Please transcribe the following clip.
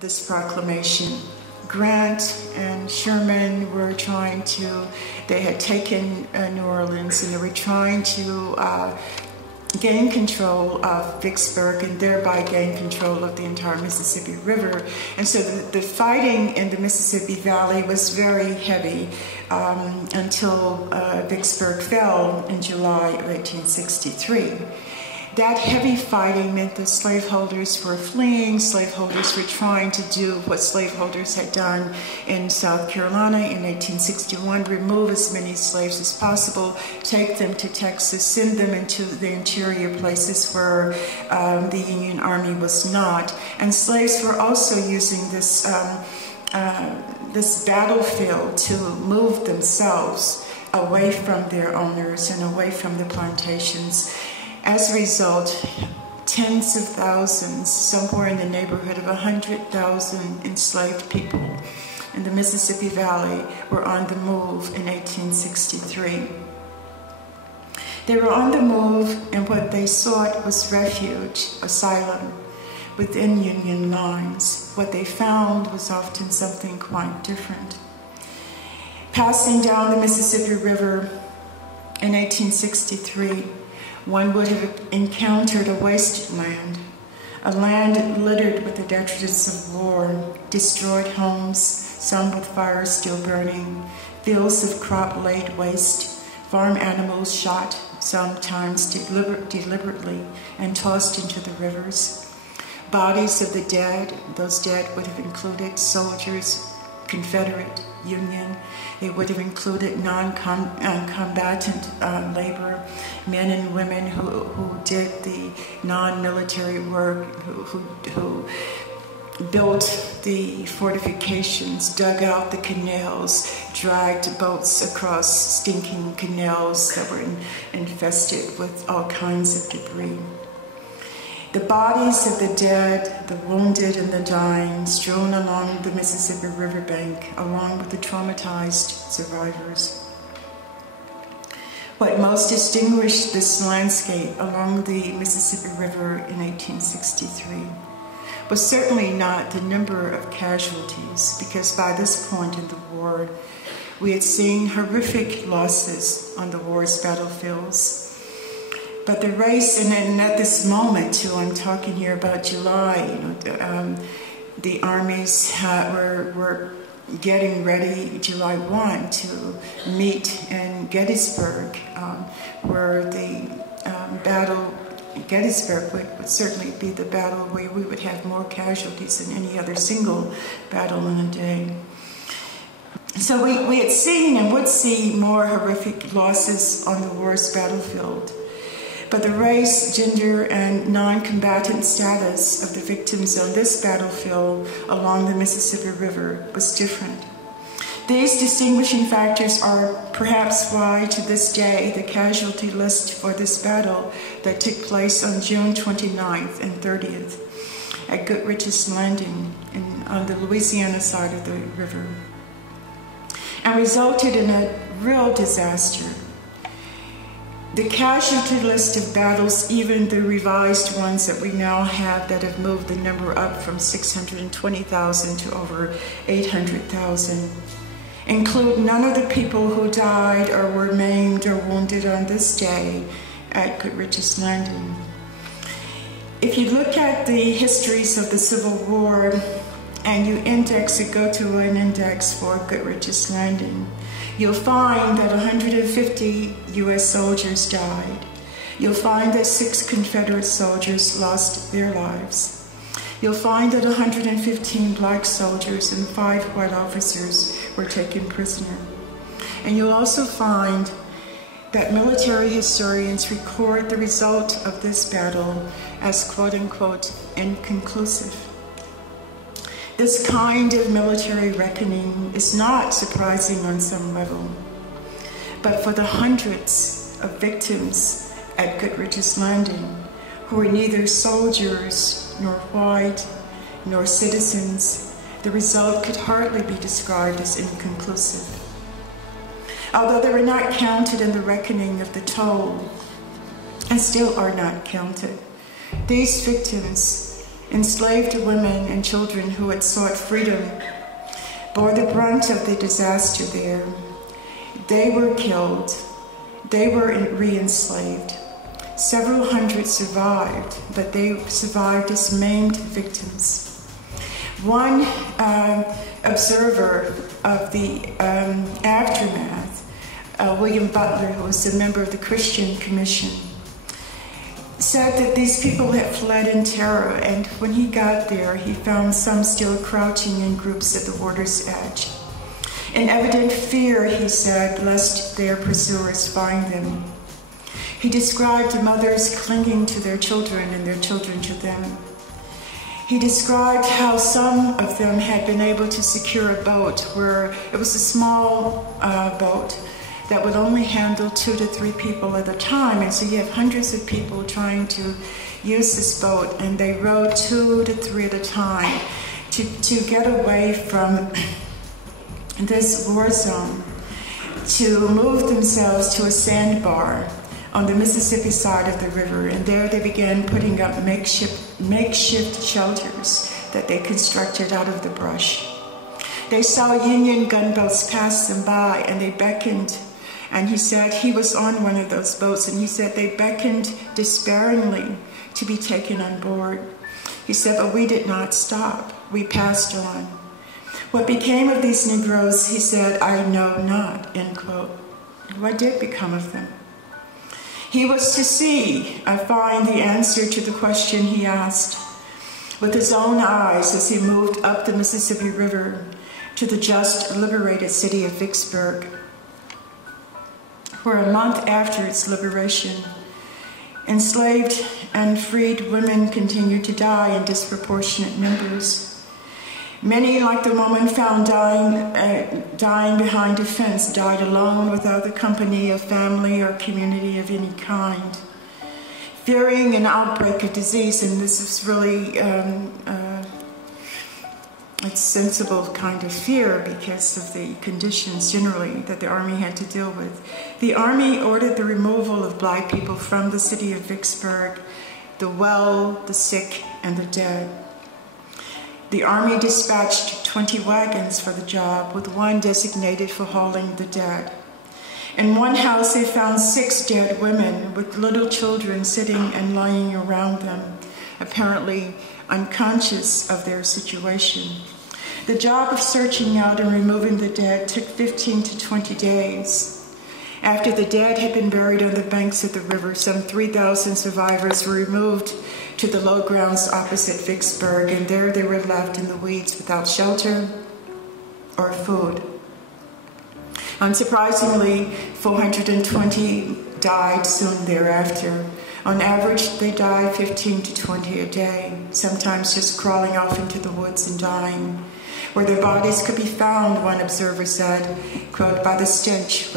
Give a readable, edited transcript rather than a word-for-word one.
this proclamation. Grant and Sherman were trying to, they had taken New Orleans, and they were trying to gain control of Vicksburg and thereby gain control of the entire Mississippi River. And so the fighting in the Mississippi Valley was very heavy until Vicksburg fell in July of 1863. That heavy fighting meant that slaveholders were fleeing. Slaveholders were trying to do what slaveholders had done in South Carolina in 1861, remove as many slaves as possible, take them to Texas, send them into the interior places where the Union Army was not. And slaves were also using this, this battlefield to move themselves away from their owners and away from the plantations. As a result, tens of thousands, somewhere in the neighborhood of 100,000 enslaved people in the Mississippi Valley were on the move in 1863. They were on the move, and what they sought was refuge, asylum, within Union lines. What they found was often something quite different. Passing down the Mississippi River in 1863, one would have encountered a wasteland, a land littered with the detriments of war, destroyed homes, some with fires still burning, fields of crop laid waste, farm animals shot, sometimes deliberately, and tossed into the rivers. Bodies of the dead, those dead would have included soldiers, Confederate, Union. They would have included non-combatant labor, men and women who did the non-military work, who built the fortifications, dug out the canals, dragged boats across stinking canals that were infested with all kinds of debris. The bodies of the dead, the wounded, and the dying strewn along the Mississippi riverbank, along with the traumatized survivors. What most distinguished this landscape along the Mississippi River in 1863 was certainly not the number of casualties, because by this point in the war, we had seen horrific losses on the war's battlefields. But the race, and at this moment too, I'm talking here about July, the armies were getting ready July 1 to meet in Gettysburg, where the battle, Gettysburg would certainly be the battle where we would have more casualties than any other single battle in a day. So we had seen and would see more horrific losses on the war's battlefield. But the race, gender, and non-combatant status of the victims on this battlefield along the Mississippi River was different. These distinguishing factors are perhaps why, to this day, the casualty list for this battle that took place on June 29th and 30th at Goodrich's Landing on the Louisiana side of the river, and resulted in a real disaster. The casualty list of battles, even the revised ones that we now have that have moved the number up from 620,000 to over 800,000, include none of the people who died or were maimed or wounded on this day at Goodrich's Landing. If you look at the histories of the Civil War and you index it, go to an index for Goodrich's Landing, you'll find that 150 U.S. soldiers died. You'll find that 6 Confederate soldiers lost their lives. You'll find that 115 black soldiers and 5 white officers were taken prisoner. And you'll also find that military historians record the result of this battle as quote-unquote inconclusive. This kind of military reckoning is not surprising on some level, but for the hundreds of victims at Goodrich's Landing who were neither soldiers nor white nor citizens, the result could hardly be described as inconclusive. Although they were not counted in the reckoning of the toll, and still are not counted, these victims Enslaved women and children who had sought freedom bore the brunt of the disaster there. They were killed. They were re-enslaved. Several hundred survived, but they survived as maimed victims. One observer of the aftermath, William Butler, who was a member of the Christian Commission, said that these people had fled in terror, and when he got there, he found some still crouching in groups at the water's edge. In evident fear, he said, lest their pursuers find them. He described mothers clinging to their children and their children to them. He described how some of them had been able to secure a boat where it was a small boat that would only handle 2 to 3 people at a time. And so you have hundreds of people trying to use this boat, and they rowed 2 to 3 at a time to get away from this war zone, to move themselves to a sandbar on the Mississippi side of the river. And there they began putting up makeshift shelters that they constructed out of the brush. They saw Union gunboats pass them by, and they beckoned. And he said he was on one of those boats, and he said they beckoned despairingly to be taken on board. He said, but we did not stop. We passed on. What became of these Negroes, he said, I know not, end quote. What did become of them? He was to see, find the answer to the question he asked with his own eyes as he moved up the Mississippi River to the just liberated city of Vicksburg, where a month after its liberation, enslaved and freed women continued to die in disproportionate numbers. Many, like the woman found dying behind a fence, died alone without the company of family or community of any kind, fearing an outbreak of disease. And this is really a sensible kind of fear because of the conditions generally that the Army had to deal with. The Army ordered the removal of Black people from the city of Vicksburg, the well, the sick, and the dead. The Army dispatched 20 wagons for the job, with one designated for hauling the dead. In one house, they found 6 dead women with little children sitting and lying around them, apparently unconscious of their situation. The job of searching out and removing the dead took 15 to 20 days. After the dead had been buried on the banks of the river, some 3,000 survivors were removed to the low grounds opposite Vicksburg, and there they were left in the weeds without shelter or food. Unsurprisingly, 420 died soon thereafter. On average, they died 15 to 20 a day, sometimes just crawling off into the woods and dying. Where their bodies could be found, one observer said, quote, by the stench